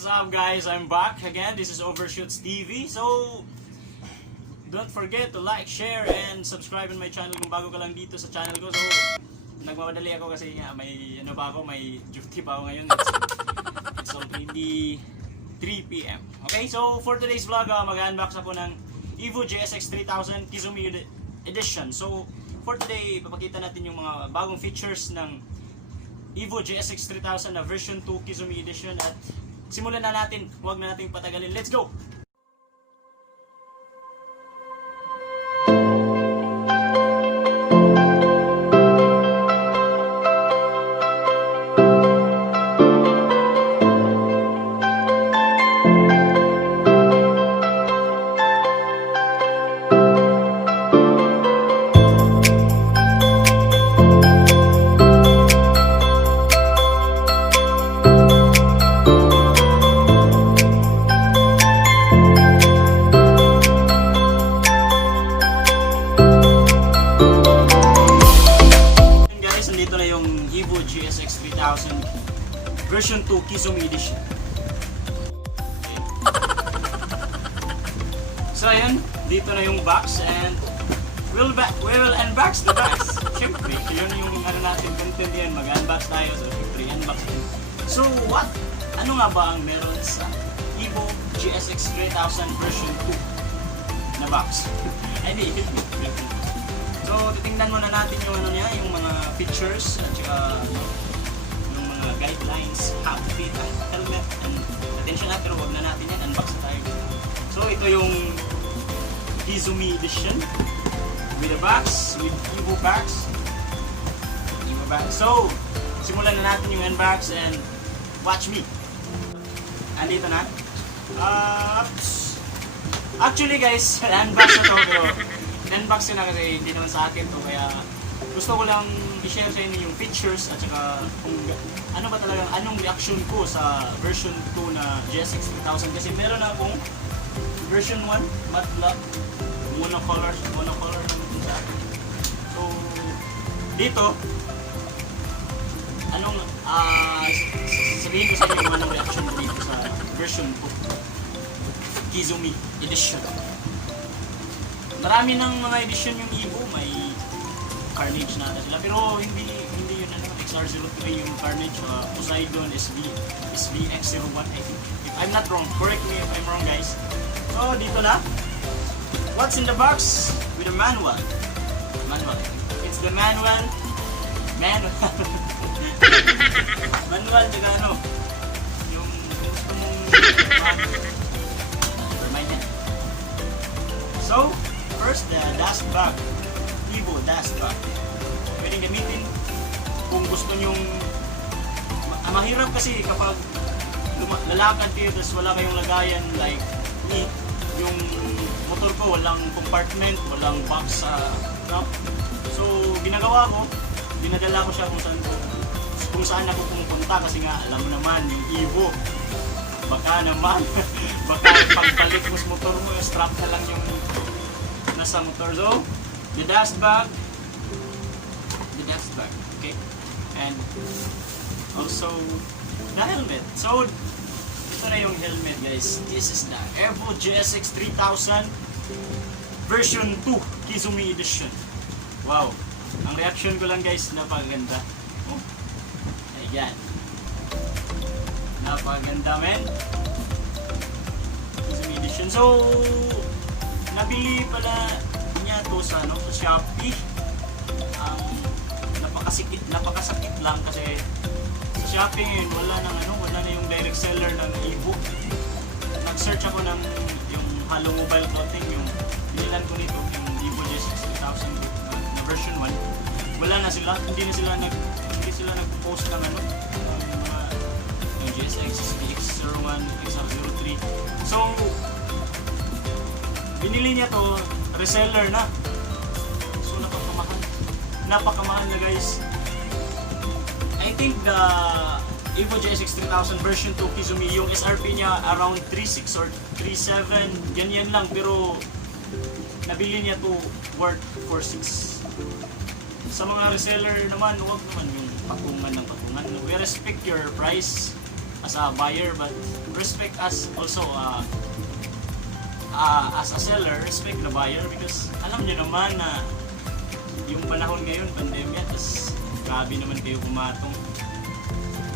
What's up guys, I'm back again. This is Overshoots TV. So, don't forget to like, share, and subscribe in my channel kung bago ka lang dito sa channel ko. So, nagmamadali ako kasi nga may may duty pa ako ngayon. It's already 3 PM. Okay, so for today's vlog, mag-unbox ako ng EVO-GSX3000 Kizumi edition. So, for today, papakita natin yung mga bagong features ng EVO-GSX3000 na version 2 Kizumi edition at simulan na natin, huwag na natin patagalin. Let's go! EVO-GSX3000 version 2 Kizumi edition. Okay. So ayun, dito na yung box and we will unbox the box. Siyempre, yun yung natin content yan, mag-unbox tayo. So siyempre, unbox yun. So what? Ano nga ba ang meron sa EVO-GSX3000 version 2 na box? So, titingnan muna natin yung yung mga features at saka yung mga guidelines, how to fit ang helmet and attention na, pero huwag na natin yan, unbox na tayo. So, ito yung Kizumi edition with a box, with EVO box. So, simulan na natin yung unbox and watch me. Andito na. Actually guys, unbox na to, pero unbox ko na kasi hindi naman sa akin to, kaya gusto ko lang i-share sa inyo yung features at saka kung ano ba talagang anong reaction ko sa version 2 na GSX3000 kasi meron na akong version 1 matte black monocolor naman sa akin. So dito anong sabihin ko sa inyo kung anong reaction ko dito sa version 2 Kizumi edition. Marami ng mga edition yung EVO, may Carnage na sila, pero hindi yun XR03 yung Carnage, Poseidon, SVX01, I think. If I'm not wrong, correct me if I'm wrong guys. So dito na, what's in the box? With a manual. It's the manual, manual tsaka ano, yung gusto mong remind yan. So, first, the dust bag. EVO dust bag. Pwedeng gamitin kung gusto nyong mahirap kasi kapag lalakad kayo tapos wala kayong lagayan like me. Yung motor ko walang compartment, walang box sa top. So, ginagawa ko, dinadala ko siya kung saan ako pumunta kasi nga alam mo naman yung EVO. Baka naman, baka pagbalik mo sa motor mo, strap na lang yung nasa motor. So, the dust bag, okay, and also the helmet. So, ito na yung helmet guys. This is the EVO-GSX3000 version 2 Kizumi edition. Wow, ang reaction ko lang guys, napakaganda. Oh, ayan, napakaganda men. Kizumi edition. So, nabili pala niya to sa sa Shopee. Napakasakit lang kasi sa Shopee ngayon wala na yung direct seller ng EVO. Nag-search ako ng yung Hello Mobile clothing, yung binilan ko nito, yung EVO-GSX3000 na version 1. Wala na sila, hindi sila nag-post ng yung GSX, SVX01, XR03. So, binili niya to, reseller na. So napakamahal na guys. I think the EVO-GSX3000 version 2 Kizumi, yung SRP niya around 3.6 or 3.7, ganyan lang, pero nabili niya to worth 4.6. Sa mga reseller naman, huwag naman yung patungan ng patungan. We respect your price as a buyer, but respect us also as a seller, respect the buyer because alam nyo naman na yung panahon ngayon, pandemya, tas grabe naman kayo kumatong.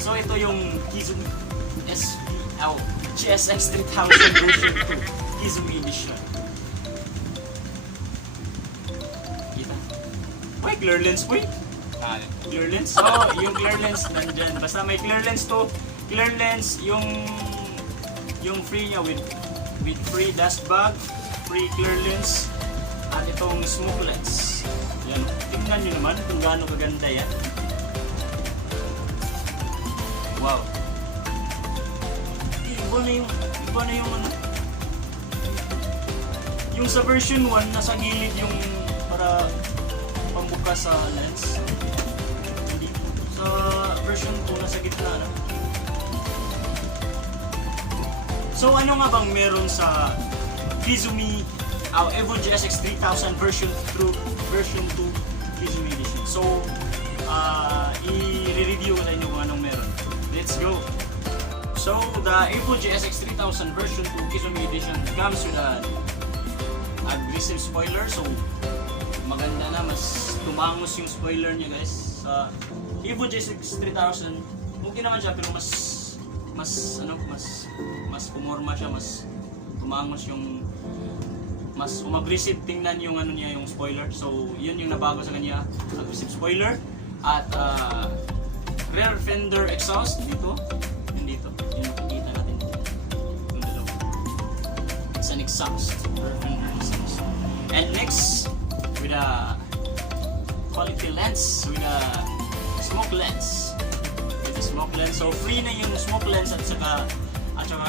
So ito yung Kizumi EVO-GSX3000 version 2 Kizumi edition. Kita? Uy, clear lens po eh. Clear lens? So, yung clear lens nandyan. Basta may clear lens to. Clear lens, yung free niya with free dust bag, free clear lens, at itong smoke lens. Yan. Tingnan nyo naman kung gaano kaganda yan. Wow. Iba na yung ano. Yung sa version 1, nasa gilid yung para pambukas sa lens. Hindi. Sa version 2, nasa gitna na. So ano nga bang meron sa Kizumi EVO-GSX3000 version 2 Kizumi edition? So i-review ko sa inyo kung anong meron. Let's go! So the EVO-GSX3000 version 2 Kizumi edition comes with an aggressive spoiler. So maganda na, mas tumangos yung spoiler niya guys. Sa EVO-GSX3000 okay naman siya, pero mas pumorma siya, mas tumangos yung, mas umaggressive tingnan yung ano niya, yung spoiler. So yun yung nabago sa kanya, aggressive spoiler at rear fender exhaust dito, yung nakikita natin yung dalawa. It's an exhaust, rear fender exhaust. And next with a quality lens, with a smoke lens. Smoke lens. So free na yung smoke lens at saka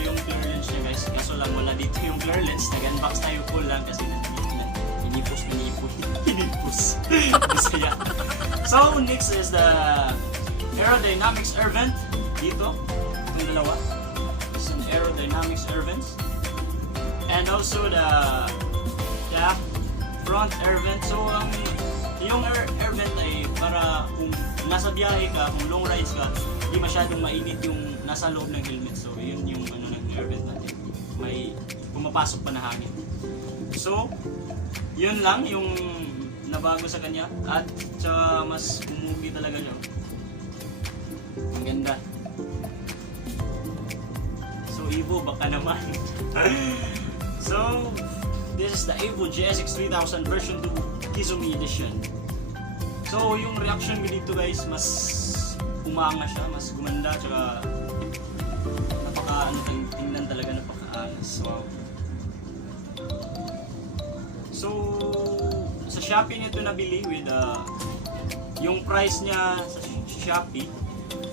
yung clear lens niya guys. Kaso lang wala dito yung clear lens. Nag-unbox tayo full lang kasi hinipos. Kaya. So next is the aerodynamics air vent. Dito. Itong dalawa. It's an aerodynamics air vent. And also the front air vent. So yung air vent ay para kung nasa biyahe ka, kung long rides ka, hindi masyadong mainit yung nasa loob ng helmet. So yun yung ano ng air vent natin. May pumapasok pa na hangin. So yun lang yung nabago sa kanya at saka mas pumugi talaga siya. Ang ganda. So Evo baka naman. So this is the EVO-GSX3000 version 2 Kizumi edition. So yung reaction ko dito guys, mas umanga siya, mas gumanda, tsaka tingnan talaga, napaka-angas. Wow. So sa Shopee nito nabili with yung price niya sa Shopee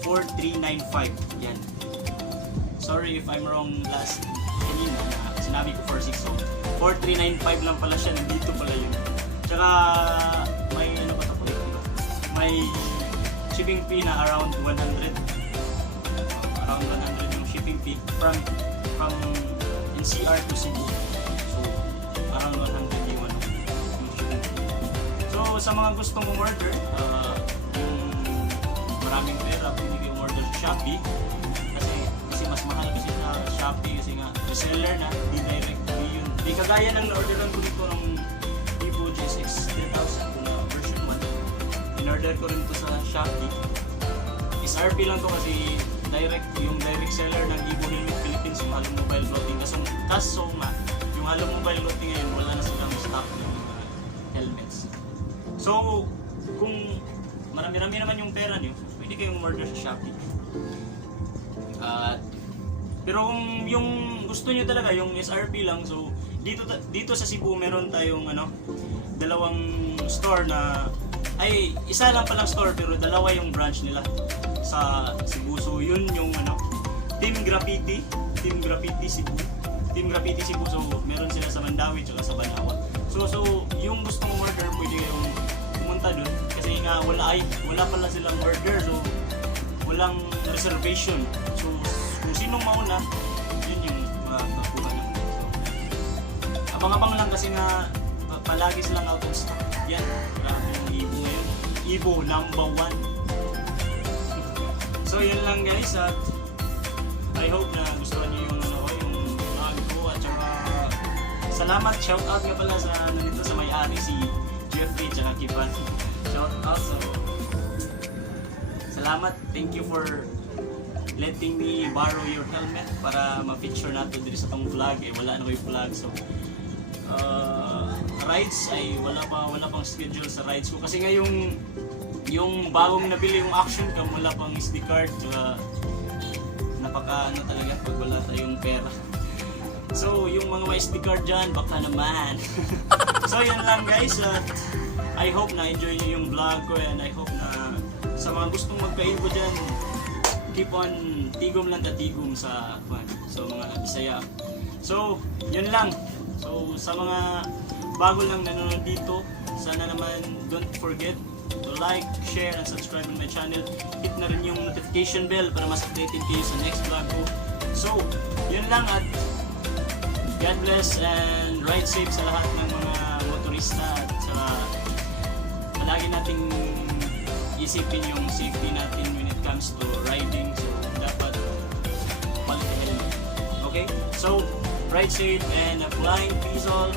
4395. Yan. Sorry if I'm wrong last kanina, sinabi ko 46. So 4395 lang pala siya, nandito pala yun. Tsaka may ano ba ito? May shipping fee na around 100. Around 100 yung shipping fee from NCR to Cebu. So around 100 yung shipping fee. So sa mga gustong umorder, yung maraming pera, pwede kayo umorder sa Shopee. Kasi mas mahal kasi sa Shopee kasi nga reseller na, di direct yun. Di kagaya ng orderan ko dito ng EVO-GSX3000 version 1. In-order ko rin to sa Shopee. SRP lang to kasi yung direct seller ng Evo Helmet Philippines, yung Halo Mobile Clothing. Kaso nga, yung Halo Mobile Clothing ngayon, wala na silang stock ng helmets. So, kung marami-rami naman yung pera nyo, pwede kayong order sa Shopee. Pero kung yung gusto nyo talaga, yung SRP lang, so dito sa Cebu meron tayong dalawang store na isa lang palang store pero dalawa yung branch nila sa Cebu. So yun yung Team Graffiti Cebu. So meron sila sa Mandawi at sa Banawa. So yung gustong order pwede yung pumunta dun kasi nga wala pala silang order, so walang reservation. So kung sinong mauna, yun yung makukuha nyo. So, abang-abang lang kasi nga palagi silang out of stock. Yan, grabe yung Evo yun. Evo #1. So yun lang guys, at I hope na gustuhan niyo yung yung vlog ko, at saka salamat, shout out nga pala sa nandito sa may-ari si Jeffrey at saka Kipan. Shout out, so salamat, thank you for letting me borrow your helmet para ma-feature nato dito sa tong vlog. Wala na ko yung vlog, so rides ay wala pang schedule sa rides ko kasi nga yung bagong nabili yung action cam wala pang SD card, napaka talaga pag wala tayong pera. So yung mga may SD card dyan baka naman. So yan lang guys, I hope na enjoy nyo yung vlog ko, and I hope na sa mga gustong magpa-EVO dyan, keep on tigom lang tatigom sa mga Bisaya. So yun lang. So sa mga bago lang nanonood dito, sana naman don't forget to like, share, and subscribe on my channel. Hit na rin yung notification bell para mas updated kayo sa next vlog ko. So yun lang, at God bless and ride safe sa lahat ng mga motorista, at saka palagi nating isipin yung safety natin when it comes to riding. So dapat palit helmet. Okay? So ride safe and flying peace all.